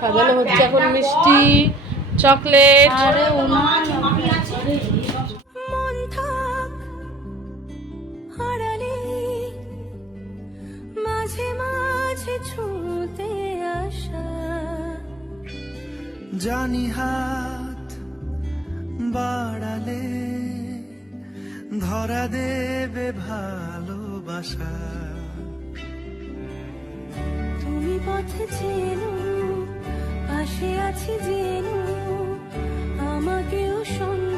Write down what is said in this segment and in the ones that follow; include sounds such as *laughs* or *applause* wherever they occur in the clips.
সাজানো হচ্ছে এখন মিষ্টি চকলেট। মন থাক হারালে মাঝে মাঝে ছুঁতে আসা। জানি হাত বাড়ালে ধরা দেবে ভালোবাসা। তুমি পথে চেনো পাশে আছি যেন আমাকেও সঙ্গে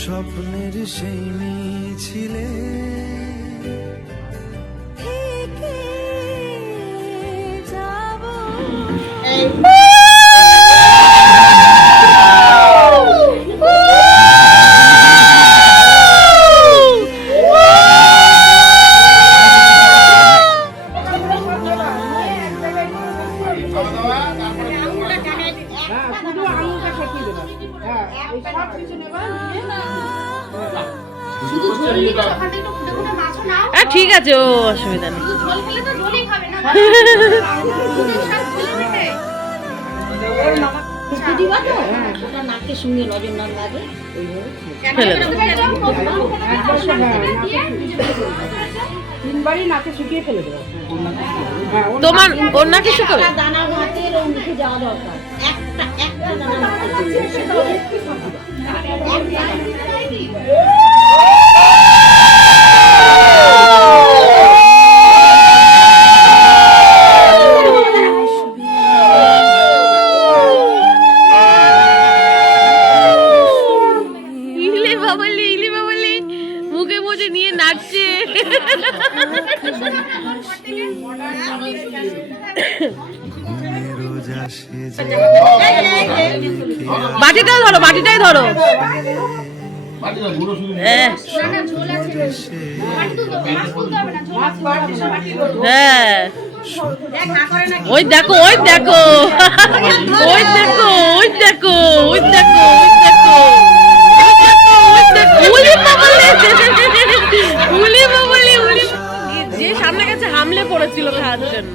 স্বপ্নের সেই মেয়ে ছিলে Hey. তিনবারই নাকে শুকিয়ে ফেলে দেবো। হ্যাঁ তোমার ওর নাকি শুকাবে? দানা ভাতের ওর মুখে যাওয়া দরকার। একটা একটা দানা আসে বাটিটাই ধরো বাটিটাই ধরো। হ্যাঁ। হ্যাঁ। ওই দেখো ওই দেখো। ওই দেখো ওই দেখো ওই দেখো ওই দেখো। যে সামনে গেছে, হামলে পড়েছিল খাওয়ার জন্য।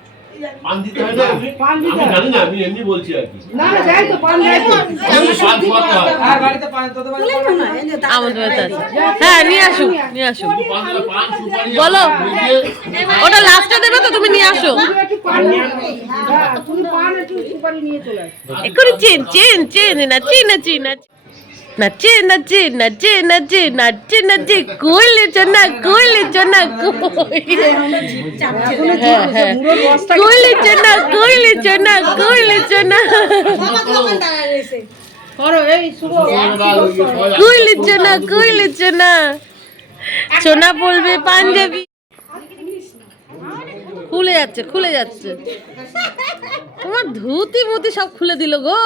হ্যাঁ নিয়ে আসো নিয়ে আসো বলো। ওটা লাস্টে দেবে তো তুমি নিয়ে আসো। এক্ষুনি চেন চেন চেন না চেন না চেন। నచ్చి నచ్చి నచ్చి నచ్చి నచ్చి నచ్చి కూలి చెన్న కూలి చెన్న కూలి చెన్న కూలి చెన్న కూలి చెన్న కూలి చెన్న కూలి చెన్న সোনা বলবে পাঞ্জাবি খুলে যাচ্ছে খুলে যাচ্ছে। তোমার ধুতি মুতি সব খুলে দিল গো।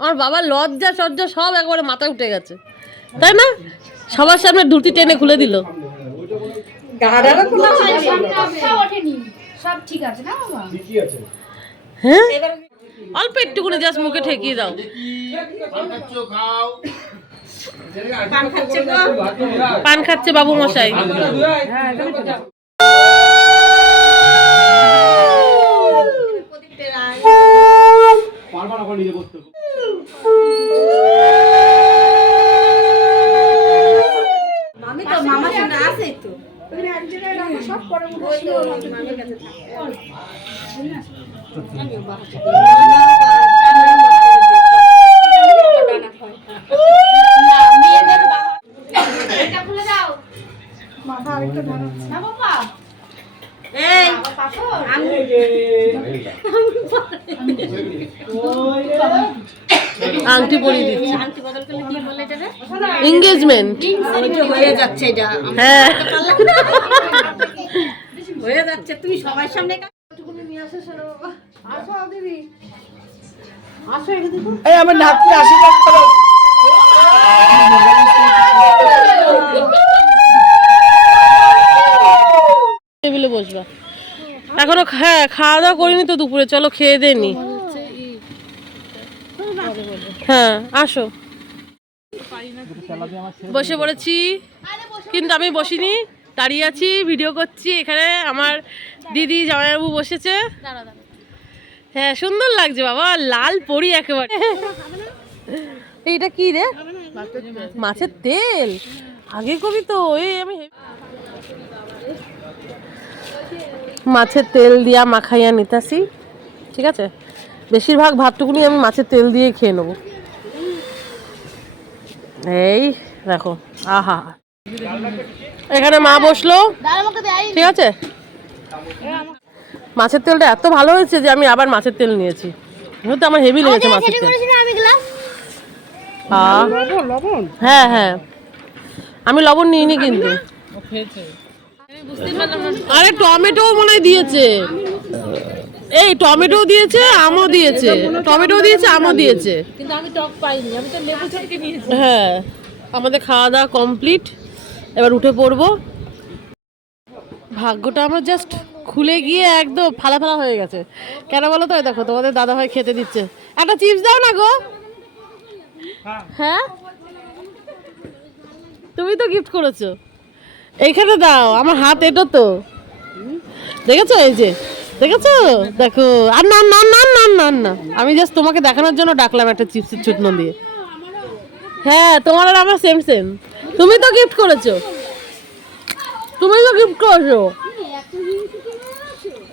আমার বাবার লজ্জা সজ্জা সব একবারে মাথায় উঠে গেছে। তাই না? সবার সামনে ধুতি টেনে খুলে দিল। সব ওঠেনি। সব ঠিক আছে না বাবা? হ্যাঁ? অল্প একটুকুনি জাস্ট মুখে ঠেকিয়ে দাও। পান খাচ্ছ পান বাবু মশাই মামি তো মামা সঙ্গে আছে তো। সব পরে মামির কাছে থাকে। এই, করলে কি বলে এটা রে? এঙ্গেজমেন্ট হয়ে। যাচ্ছে এটা হ্যাঁ হয়ে যাচ্ছে তুমি সবার সামনে কা- আসো দিদি আসো এখানে এই আমার নাতি আশীর্বাদ করো টেবিলে বসবা। এখনও হ্যাঁ খাওয়া দাওয়া করিনি তো দুপুরে, চলো খেয়ে দেনি হ্যাঁ আসো। বসে পড়েছি, কিন্তু আমি বসিনি, দাঁড়িয়ে আছি, ভিডিও করছি, এখানে আমার দিদি, জামাইবাবু বসেছে। হ্যাঁ সুন্দর লাগছে বাবা, লাল পরি একেবারে। এইটা কি রে? মাছের তেল? আগে কবি তো, এই আমি মাছের তেল দিয়া মাখাইয়া নিতাছি ঠিক আছে? বেশিরভাগ ভাতটুকুনি আমি মাছের তেল দিয়ে খেয়ে নেব। এই দেখো আহা। এখানে মা বসল ঠিক আছে? মাছের তেলটা এত ভালো হয়েছে যে আমি আবার মাছের তেল নিয়েছি। হয়তো আমার হেভি লেগেছে মাছের তেল। হ্যাঁ। হ্যাঁ হ্যাঁ। আমি লবণ নিইনি কিন্তু। আরে টমেটো মনে হয় দিয়েছে। এই টমেটো দিয়েছে আমও দিয়েছে। টমেটো দিয়েছে আমও দিয়েছে। কিন্তু আমি টক পাইনি আমি তো লেবু চটকে নিয়েছি। হ্যাঁ আমাদের খাওয়া দাওয়া কমপ্লিট। এবার উঠে পড়ব। ভাগ্যটা আমার জাস্ট খুলে গিয়ে একদম ফালা ফালা হয়ে গেছে। কেন বলো তো? এই দেখো তোমাদের দাদা ভাই খেতে দিচ্ছে। একটা চিপস দাও না গো। হ্যাঁ। তুমি তো গিফট করেছ। এইখানে দাও, আমার হাত এটা তো। দেখেছ এই যে? দেখেছ? দেখো। আর না না না না না না। আমি জাস্ট তোমাকে দেখানোর জন্য ডাকলাম একটা চিপসের চুটনো দিয়ে। হ্যাঁ তোমার আর আমার সেম সেম তুমি তো গিফট করেছ। তুমি তো গিফট করেছ।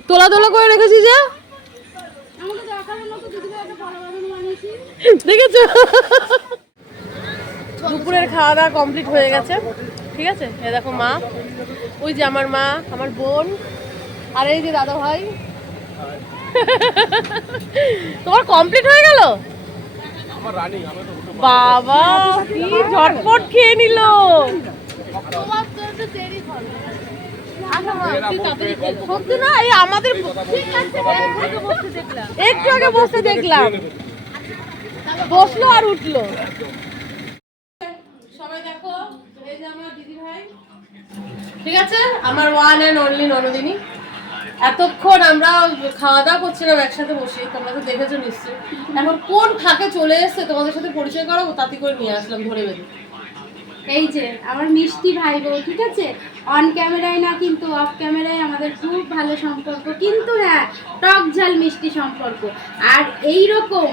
তোলা তোলা করে রেখেছি যে। দেখেছ? দুপুরের খাওয়া দাওয়া কমপ্লিট হয়ে গেছে। ঠিক আছে? এ দেখো মা ওই যে আমার মা আমার বোন আর এই যে দাদা ভাই। *laughs* তোমার কমপ্লিট হয়ে গেল? বাবা কি ঝটপট খেয়ে নিল। সত্যি না এই আমাদের একটু আগে বসে দেখলাম। বসল আর উঠল সবাই দেখো এই যে আমার দিদি ভাই ঠিক আছে? আমার ওয়ান অ্যান্ড অনলি ননদিনী। এতক্ষণ আমরা খাওয়া দাওয়া করছিলাম, একসাথে বসে, তোমরা তো দেখেছ নিশ্চয়ই। এখন কোন ফাঁকে চলে এসছে তোমাদের সাথে পরিচয় করাবো? তাতে করে নিয়ে আসলাম, ধরে বেঁধে। এই যে, আমার মিষ্টি ভাই বউ, ঠিক আছে? অন ক্যামেরায় না, কিন্তু অফ ক্যামেরায় আমাদের খুব ভালো সম্পর্ক। কিন্তু হ্যাঁ টক ঝাল মিষ্টি সম্পর্ক। আর এই রকম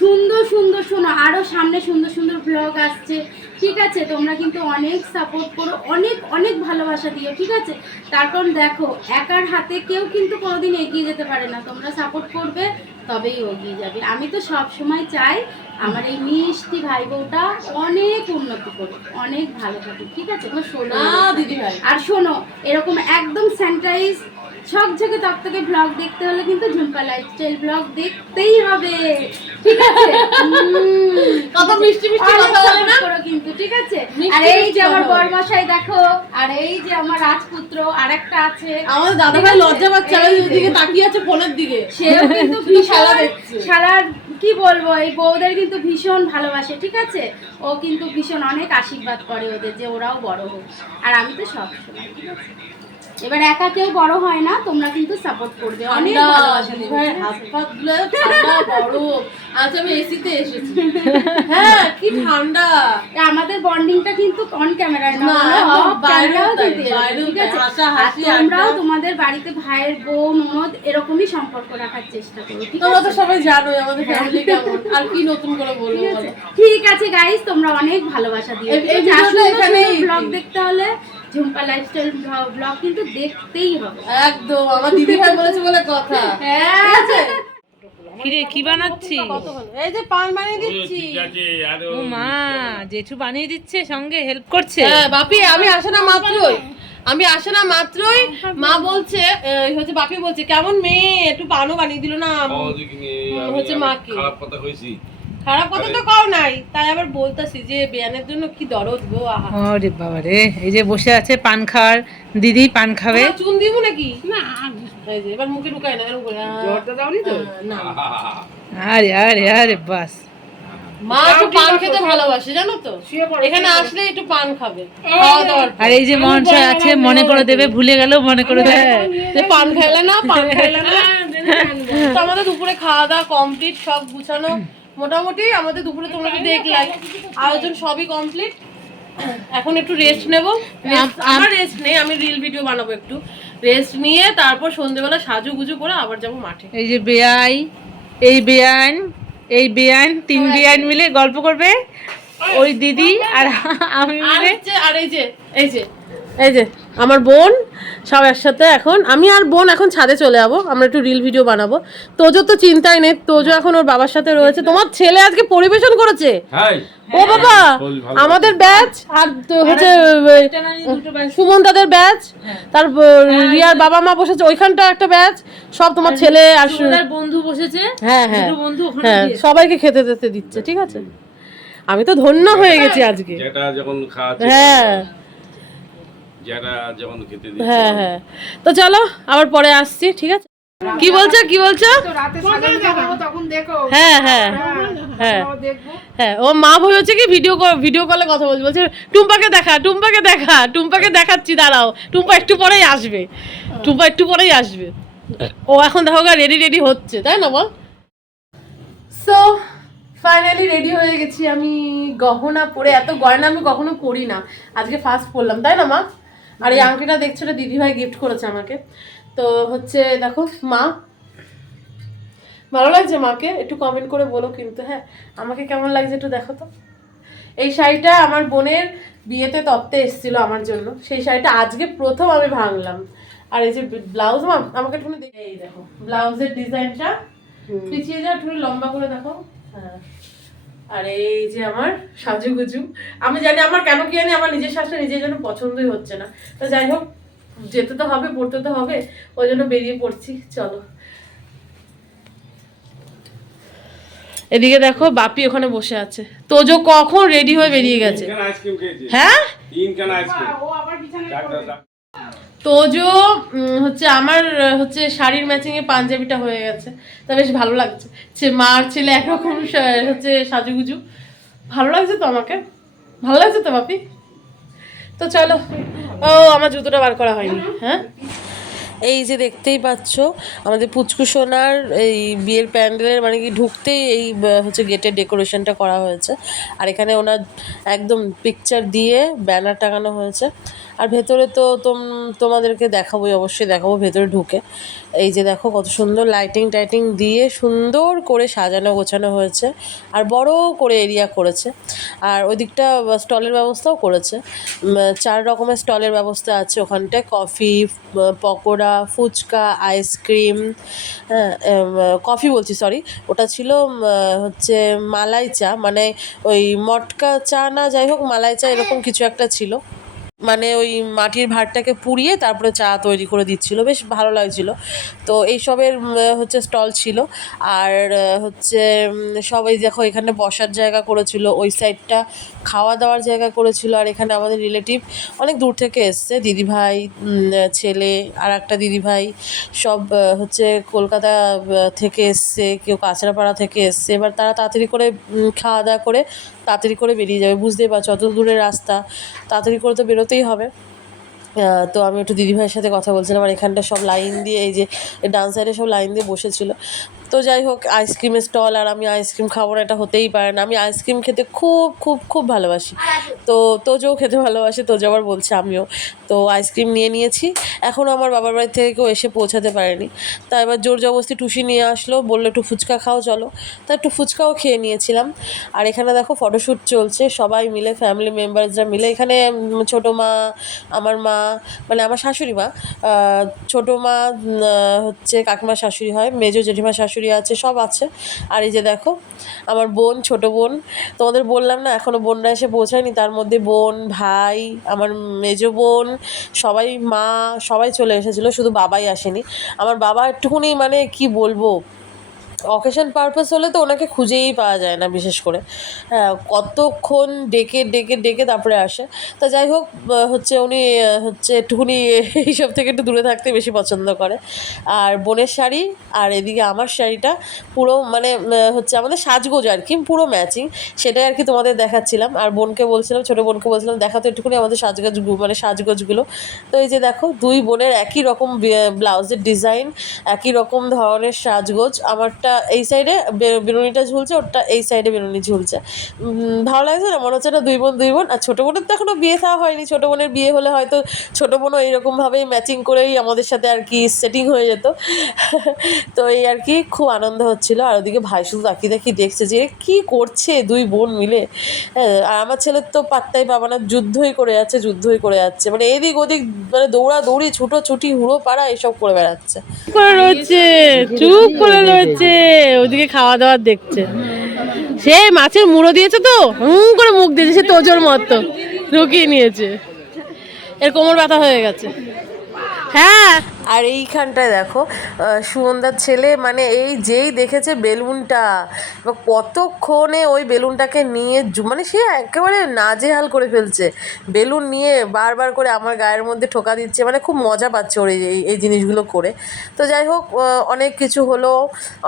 সুন্দর সুন্দর, শোনো আরও সামনে সুন্দর সুন্দর ব্লগ আসছে। ঠিক আছে তোমরা কিন্তু অনেক সাপোর্ট করো অনেক অনেক ভালোবাসা দিও ঠিক আছে? তার কারণ দেখো একার হাতে কেউ কিন্তু কোনোদিন এগিয়ে যেতে পারে না তোমরা সাপোর্ট করবে তবেই এগিয়ে যাবে। আমি তো সব সময় চাই আমার এই মিষ্টি ভাই বউটা অনেক উন্নতি করুক অনেক ভালো থাকুক ঠিক আছে? শোনো দিদি ভাই। আর শোনো এরকম একদম স্যানিটাইজ ঝকঝকে তকতকে ব্লগ দেখতে হলে কিন্তু ঝুমকা লাইফস্টাইল ব্লগ দেখতেই হবে। ঠিক আছে? কত মিষ্টি মিষ্টি কথা বলে না। করো কিন্তু ঠিক আছে? আর এই যে আমার বরমশাই দেখো আর এই যে আমার রাজপুত্র আরেকটা আছে। আমাদের দাদা ভাই লজ্জা পাচ্ছে আমি ওদিকে তাকিয়ে আছে ফোনের দিকে। সেও কিন্তু *laughs* ভীষণ দেখছে। সারার কি বলব এই বউদের কিন্তু ভীষণ ভালোবাসে ঠিক আছে? ও কিন্তু ভীষণ অনেক আশীর্বাদ করে ওদের যে ওরাও বড় হোক। আর আমি তো সব সময় ঠিক আছে? এবার একা কেউ বড় হয় না তোমরা কিন্তু সাপোর্ট করবে। অনেক ভালোবাসা দেবে, হাত পা ঠান্ডা আজ আমি এসিতে এসেছি। *laughs* হ্যাঁ কি ঠান্ডা। আমাদের বন্ডিংটা কিন্তু অন ক্যামেরায় না আছে? তোমরাও তোমাদের বাড়িতে ভাইয়ের বউ ননদ এরকমই সম্পর্ক রাখার চেষ্টা করো ঠিক তোমরা তো সবাই জানোই আমাদের ফ্যামিলি কেমন। আর কি নতুন করে বলব ঠিক আছে। আছে গাইস তোমরা অনেক ভালোবাসা দিও এই- ব্লগ দেখতে হলে ঝুম্পা লাইফস্টাইল ব্লগ কিন্তু দেখতেই হবে। একদম আমার দিদি ভাই বলেছে বলে কথা। *laughs* হ্যাঁ। কিরে কি বানাচ্ছি? এই যে পান বানিয়ে দিচ্ছি। ও মা জেঠু বানিয়ে দিচ্ছে সঙ্গে হেল্প করছে। হ্যাঁ বাপি আমি আসে না মাত্রই। আমি আসে না মাত্রই। মা বলছে হচ্ছে বাপি বলছে কেমন মেয়ে? একটু পানও বানিয়ে দিল না। হচ্ছে মাকে। খারাপ কথা হয়েছি খারাপ কথা তো কাও নাই তাই আবার বলতেছি যে বেয়ানের জন্য কি দরদ গো আহা। ওরে বাবা রে এই যে বসে আছে পান খাওয়ার দিদি পান খাবে। চুন দিব নাকি? না এই যে এবার মুখে ঢুকাই না এরকম করে জ্বরটা দাওনি তো? না আরে আরে আরে বাস। মা একটু পান খেতে ভালোবাসে জানো তো? এখানে আসলে একটু পান খাবে খাওয়া দাওয়ার আর এই যে মনসা আছে মনে করে দেবে ভুলে গেল মনে করে দেবে। পান না পান খাইলে না। আমাদের দুপুরে খাওয়া দাওয়া কমপ্লিট সব গুছানো। মোটামুটি আমাদের দুপুরে তোমরা তো দেখলাই। আয়োজন সবই কমপ্লিট এখন একটু রেস্ট নেব। আমার রেস্ট নেই আমি রিল ভিডিও বানাবো একটু। রেস্ট নিয়ে তারপর সন্ধ্যেবেলা সাজু গুজু করে আবার যাব মাঠে। এই যে বেআই এই বেআইন এই বেআইন তিন বেআইন মিলে গল্প করবে। ওই দিদি আর আমি আর মিলে হচ্ছে আর এই যে এই যে এই যে আমার বোন সব একসাথে এখন। আমি আর বোন এখন ছাদে চলে যাব। আমরা একটু রিল ভিডিও বানাবো। তোজো তো চিন্তাই নেই। তোজো এখন ওর বাবার সাথে রয়েছে। তোমার ছেলে আজকে পরিবেশন করেছে? ও বাবা আমাদের ব্যাচ আর তো হচ্ছে সুমন দাদের ব্যাচ তার রিয়ার বাবা মা বসেছে ওইখানটা একটা ব্যাচ সব তোমার ছেলে আর বন্ধু বসেছে। হ্যাঁ হ্যাঁ। বন্ধু হ্যাঁ সবাইকে খেতে দিতে দিচ্ছে ঠিক আছে? আমি তো ধন্য হয়ে গেছি আজকে। যেটা যখন হ্যাঁ। যেটা যখন খেতে হ্যাঁ হ্যাঁ। তো চলো আবার পরে আসছি ঠিক আছে? কি বলছো কি বলছো? হ্যাঁ হ্যাঁ হ্যাঁ হ্যাঁ। ও মা ভয় কি? ভিডিও ভিডিও কলে কথা বলছে। বলছে টুম্পাকে দেখা টুম্পাকে দেখা টুম্পাকে দেখাচ্ছি দাঁড়াও। টুম্পা একটু পরেই আসবে। টুম্পা একটু পরেই আসবে। ও এখন দেখো রেডি রেডি হচ্ছে তাই না বল? সো ফাইনালি রেডি হয়ে গেছি আমি গহনা পরে। এত গয়না আমি কখনো পরি না। আজকে ফার্স্ট পরলাম তাই না মা? আর এই আংটিটা দেখছ এটা দিদিভাই গিফট করেছে আমাকে। তো হচ্ছে দেখো মা। ভালো লাগছে মাকে? একটু কমেন্ট করে বলো কিন্তু হ্যাঁ। আমাকে কেমন লাগছে একটু দেখো তো। এই শাড়িটা আমার বোনের বিয়েতে তত্ত্বে এসেছিল আমার জন্য। সেই শাড়িটা আজকে প্রথম আমি ভাঙলাম। আর এই যে ব্লাউজ মা আমাকে একটু দেখো ব্লাউজের ডিজাইনটা। পিছিয়ে যা একটু লম্বা করে দেখো। হ্যাঁ। আর এই যে আমার সাজুগুজু আমি জানি আমার কেন কি জানি আমার নিজের শাশুড়ি নিজের জন্য পছন্দই হচ্ছে না। তো যাই হোক যেতে তো হবে পড়তে তো হবে ওই জন্য বেরিয়ে পড়ছি চলো। এদিকে দেখো বাপি ওখানে বসে আছে। তোজো কখন রেডি হয়ে বেরিয়ে গেছে? তিনখানা আইসক্রিম খেয়েছে। হ্যাঁ? তোজো হচ্ছে আমার, হচ্ছে শাড়ির ম্যাচিং এ পাঞ্জাবিটা হয়ে গেছে। তা বেশ ভালো লাগছে। সে মার ছেলে একরকম হচ্ছে সাজুগুজু। ভালো লাগছে তো আমাকে? ভালো লাগছে তো বাপি? তো চলো, ও, আমার জুতোটা বার করা হয়নি। হ্যাঁ? এই যে দেখতেই পাচ্ছ, আমাদের পুচকু সোনার এই বিয়ের প্যান্ডেলের মানে কি ঢুকতেই এই হচ্ছে গেটের ডেকোরেশনটা করা হয়েছে। আর এখানে ওনার একদম পিকচার দিয়ে ব্যানার টাঙানো হয়েছে। আর ভেতরে তো তোম, তোমাদেরকে দেখাবোই, অবশ্যই দেখাবো, ভেতরে ঢুকে। এই যে দেখো কত সুন্দর লাইটিং টাইটিং দিয়ে সুন্দর করে সাজানো, গোছানো হয়েছে। আর বড় করে এরিয়া করেছে। আর ওই দিকটা স্টলের ব্যবস্থাও করেছে। চার রকমের স্টলের ব্যবস্থা আছে ওখানটায়। Coffee pakora, phuchka ice cream হ্যাঁ কফি বলছি সরি ওটা ছিল হচ্ছে মালাই চা। মানে ওই মটকা চা না, যাই হোক, মালাই চা এরকম কিছু একটা ছিল। মানে ওই মাটির ভাঁড়টাকে পুড়িয়ে তারপরে চা তৈরি করে দিচ্ছিল। বেশ ভালো লাগছিল। তো এইসবের হচ্ছে স্টল ছিল। আর হচ্ছে সবাই দেখো এখানে বসার জায়গা করেছিল। ওই সাইডটা খাওয়া দাওয়ার জায়গা করেছিল আর এখানে আমাদের রিলেটিভ অনেক দূর থেকে এসছে। দিদিভাই ছেলে আর একটা দিদিভাই সব হচ্ছে কলকাতা থেকে এসছে, কেউ কাঁচরাপাড়া থেকে এসছে। এবার তারা তাড়াতাড়ি করে খাওয়া দাওয়া করে তাড়াতাড়ি করে বেরিয়ে যাবে। বুঝতেই পারছ, অত দূরের রাস্তা, তাড়াতাড়ি করে তো বেরোতেই হবে। তো আমি একটু দিদিভাইয়ের সাথে কথা বলছিলাম আর এখানটা সব লাইন দিয়ে, এই যে ডান সাইডে সব লাইন দিয়ে বসেছিল। তো যাই হোক আইসক্রিমের স্টল আর আমি আইসক্রিম খাব না, এটা হতেই পারে না। আমি আইসক্রিম খেতে খুব খুব খুব ভালোবাসি। তো তোজও খেতে ভালোবাসে, তোজো আবার বলছে আমিও। তো আইসক্রিম নিয়ে নিয়েছি। এখনও আমার বাবার বাড়ি থেকে কেউ এসে পৌঁছাতে পারেনি। তা এবার জোর জবরদস্তি টুসি নিয়ে আসলো, বলল একটু ফুচকা খাও, চলো। তা একটু ফুচকাও খেয়ে নিয়েছিলাম। আর এখানে দেখো ফটোশ্যুট চলছে, সবাই মিলে ফ্যামিলি মেম্বার্সরা মিলে। এখানে ছোটো মা, আমার মা মানে আমার শাশুড়ি মা। ছোটো মা হচ্ছে কাকিমা শাশুড়ি হয়, মেজো জেঠিমা শাশুড়ি আছে, সব আছে। আর এই যে দেখো, আমার বোন, ছোট বোন, তোমাদের বললাম না এখনও বোনরা এসে পৌঁছায়নি, তার মধ্যে বোন, ভাই, আমার মেজ বোন, সবাই মা, সবাই চলে এসেছিল, শুধু বাবাই আসেনি। আমার বাবা একটুকুনি মানে কি বলব অকেশন পারপাস হলে তো ওনাকে খুঁজেই পাওয়া যায় না বিশেষ করে। হ্যাঁ কতক্ষণ ডেকে ডেকে ডেকে তারপরে আসে। তা যাই হোক হচ্ছে উনি হচ্ছে একটুখানি *laughs* এইসব থেকে একটু দূরে থাকতে বেশি পছন্দ করে। আর বোনের শাড়ি আর এদিকে আমার শাড়িটা পুরো মানে হচ্ছে আমাদের সাজগোজ আর কি, পুরো ম্যাচিং সেটাই আর কি তোমাদের দেখাচ্ছিলাম। আর বোনকে বলছিলাম, ছোটো বোনকে বলছিলাম, দেখা তো একটুখানি আমাদের সাজগোজ মানে সাজগোজগুলো। তো এই যে দেখো, দুই বোনের একই রকম ব্লাউজের ডিজাইন একই রকম ধরনের সাজগোজ। আমারটা এই সাইডে বেরুনিটা ঝুলছে, ওরটা এই সাইডে বেরুনি ঝুলছে। ভালো লাগছে না? মনে হচ্ছে না দুই বোন দুই বোন। আর ছোটো বোনের তো এখনও বিয়ে থাওয়া হয়নি। ছোটো বোনের বিয়ে হলে হয়তো ছোটো বোনও এইরকমভাবেই ম্যাচিং করেই আমাদের সাথে আর কি সেটিং হয়ে যেত। *laughs* তো এই আর কি খুব আনন্দ হচ্ছিল। আর ওদিকে ভাই শুধু তাকিয়ে তাকিয়ে দেখছে যে কী করছে দুই বোন মিলে? হ্যাঁ আর আমার ছেলের তো পাত্তাই পাবা না। যুদ্ধই করে যাচ্ছে, যুদ্ধই করে যাচ্ছে। মানে এদিক ওদিক মানে দৌড়া দৌড়ি ছুটো ছুটি হুড়ো পাড়া এসব করে বেড়াচ্ছে। করে রয়েছে, চুপ করে রয়েছে। ওদিকে খাওয়া দাওয়া দেখছে। সে মাছের মুড়ো দিয়েছে তো, হুম করে মুখ দিয়েছে, সে তোজোর মতো ঢুকিয়ে নিয়েছে। এর কোমর ব্যথা হয়ে গেছে। হ্যাঁ আর এইখানটায় দেখো সুমনদার ছেলে মানে এই যেই দেখেছে বেলুনটা এবার কতক্ষণে ওই বেলুনটাকে নিয়ে মানে সে একেবারে নাজেহাল করে ফেলছে। বেলুন নিয়ে বারবার করে আমার গায়ের মধ্যে ঠোকা দিচ্ছে মানে খুব মজা পাচ্ছে ওর এই এই জিনিসগুলো করে। তো যাই হোক অনেক কিছু হলো,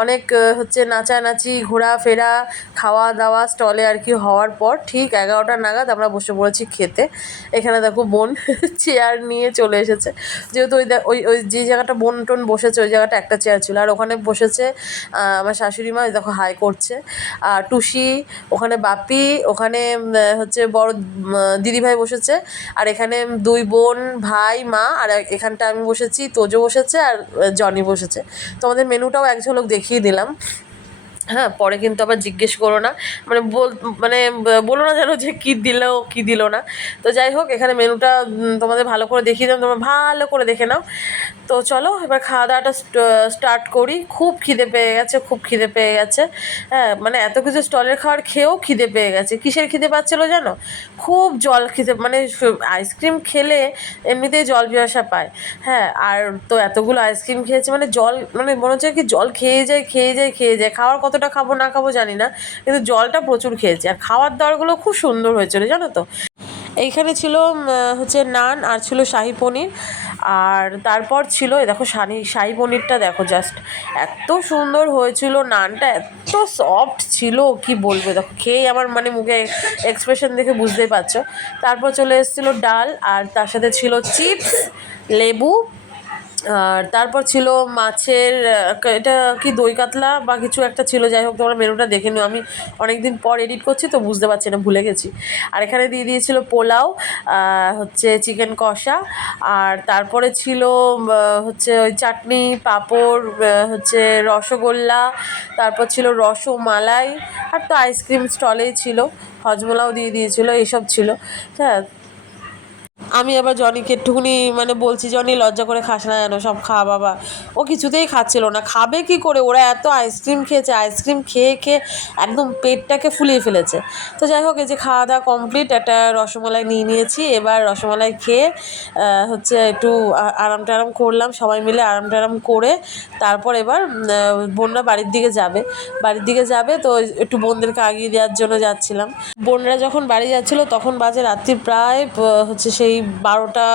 অনেক হচ্ছে নাচানাচি, ঘোরাফেরা খাওয়া দাওয়া স্টলে আর কি হওয়ার পর ঠিক এগারোটা নাগাদ আমরা বসে পড়েছি খেতে। এখানে দেখো বোন *laughs* চেয়ার নিয়ে চলে এসেছে। যেহেতু ওই ওই ওই যে জায়গাটা বোন টোন বসেছে, ওই জায়গাটা একটা চেয়ার ছিল। আর ওখানে বসেছে আমার শাশুড়ি মা দেখো হাই করছে। আর টুসি, ওখানে বাপি, ওখানে হচ্ছে বড় দিদিভাই বসেছে। আর এখানে দুই বোন, ভাই, মা, আর এখানটা আমি বসেছি, তোজো বসেছে, আর জনি বসেছে। তোমাদের মেনুটাও এক ঝলক দেখিয়ে দিলাম। হ্যাঁ পরে কিন্তু আবার জিজ্ঞেস করো না। মানে বল মানে বলো না যেন যে কী দিলো কী দিল না। তো যাই হোক, এখানে মেনুটা তোমাদের ভালো করে দেখিয়ে দিলাম। তোমরা ভালো করে দেখে নাও। তো চলো, এবার খাওয়া দাওয়াটা স্টার্ট করি। খুব খিদে পেয়ে গেছে, খুব খিদে পেয়ে গেছে। হ্যাঁ মানে এত কিছু স্টলের খাবার খেয়েও খিদে পেয়ে গেছে। কিসের খিদে পাচ্ছিলো জানো? খুব জল খিদে মানে আইসক্রিম খেলে এমনিতেই জল পিপাসা পায়। হ্যাঁ আর তো এতগুলো আইসক্রিম খেয়েছে মানে জল মানে মনে হচ্ছে কি জল খেয়ে যায় খেয়ে যায় খেয়ে যায়। খাওয়ার কতটা খাব, না খাব জানি না, কিন্তু জলটা প্রচুর খেয়েছে। আর খাওয়ার দাওয়ারগুলো খুব সুন্দর হয়েছিল, জানো তো? এইখানে ছিল হচ্ছে নান আর ছিল শাহি পনির। আর তারপর ছিল দেখো শাহি শাহি পনিরটা দেখো জাস্ট এত সুন্দর হয়েছিল, নানটা এত সফট ছিল, কি বলব? দেখো খেয়ে আমার মানে মুখে এক্সপ্রেশন দেখে বুঝতেই পারছ। তারপর চলে এসেছিল ডাল, আর তার সাথে ছিল চিপস লেবু আর তারপর ছিল মাছের এটা কি দই কাতলা বা কিছু একটা ছিল? যাই হোক, তোমরা মেনুটা দেখে নিও। আমি অনেক দিন পর এডিট করছি, তো বুঝতে পারছি না, ভুলে গেছি। আর এখানে দিয়ে দিয়েছিল পোলাও হচ্ছে চিকেন কষা, আর তারপরে ছিল হচ্ছে ওই চাটনি, পাঁপড় হচ্ছে রসগোল্লা, তারপর ছিল রসমালাই, আর তো আইসক্রিম স্টলেই ছিল। হজমোলাও দিয়ে দিয়েছিল, এইসব ছিল। হ্যাঁ আমি আবার জনিকে একটুখানি মানে বলছি, জনি, লজ্জা করে খাস না যেন, সব খা বাবা। ও কিছুতেই খাচ্ছিল না। খাবে কি করে? ওরা এত আইসক্রিম খেয়েছে আইসক্রিম খেয়ে খেয়ে একদম পেটটাকে ফুলিয়ে ফেলেছে। তো যাই হোক, এই যে খাওয়া দাওয়া কমপ্লিট একটা রসমালাই নিয়ে নিয়েছি। এবার রসমালাই খেয়ে হচ্ছে একটু আরাম টারাম করলাম, সবাই মিলে আরাম টারাম করে তারপর এবার বোনরা বাড়ির দিকে যাবে। বাড়ির দিকে যাবে, তো একটু বোনদেরকে আগিয়ে দেওয়ার জন্য যাচ্ছিলাম। বোনরা যখন বাড়ি যাচ্ছিল, তখন বাজে রাত্রি প্রায় হচ্ছে সেই বারোটা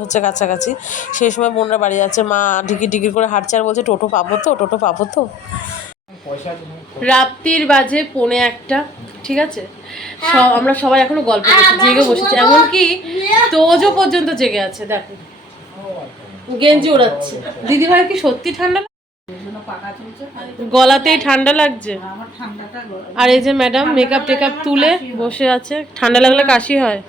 হচ্ছে কাছাকাছি। সেই সময় বোনরা বাড়ি যাচ্ছে মা ঢিকির ঢিকির করে হাঁটছে আর বলছে টোটো পাবো তো টোটো পাবো তো? রাত্রির বাজে পৌনে একটা ঠিক আছে? সব আমরা সবাই এখনও গল্প করছি জেগে বসেছি। এমনকি তোজও পর্যন্ত জেগে আছে দেখো। গেঞ্জি ওড়াচ্ছে। দিদি ভাই কি সত্যি ঠান্ডা লাগ- গলাতেই ঠান্ডা লাগছে? আর এই যে ম্যাডাম মেকআপ টেকআপ তুলে বসে আছে ঠান্ডা লাগলে কাশি হয়?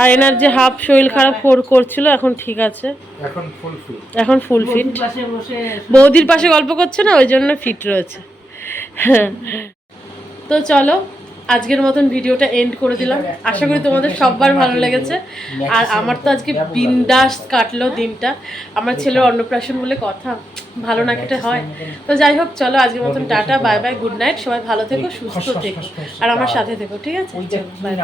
আর এনার যে হাফ শরীর খারাপ ফোর করছিল এখন ঠিক আছে। এখন ফুল ফিট এখন ফুল ফিট বৌদির পাশে গল্প করছে না ওই জন্য ফিট রয়েছে। হ্যাঁ। তো চলো আজকের মতন ভিডিওটা এন্ড করে দিলাম। আশা করি তোমাদের সববার ভালো লেগেছে। আর আমার তো আজকে বিন্দাস কাটলো দিনটা। আমার ছেলের অন্নপ্রাশন বলে কথা। ভালো না কেটে হয়? তো যাই হোক চলো আজকের মতন tata bye bye good night. সবাই ভালো থেকো সুস্থ থেকো। আর আমার সাথে থেকো ঠিক আছে? বাই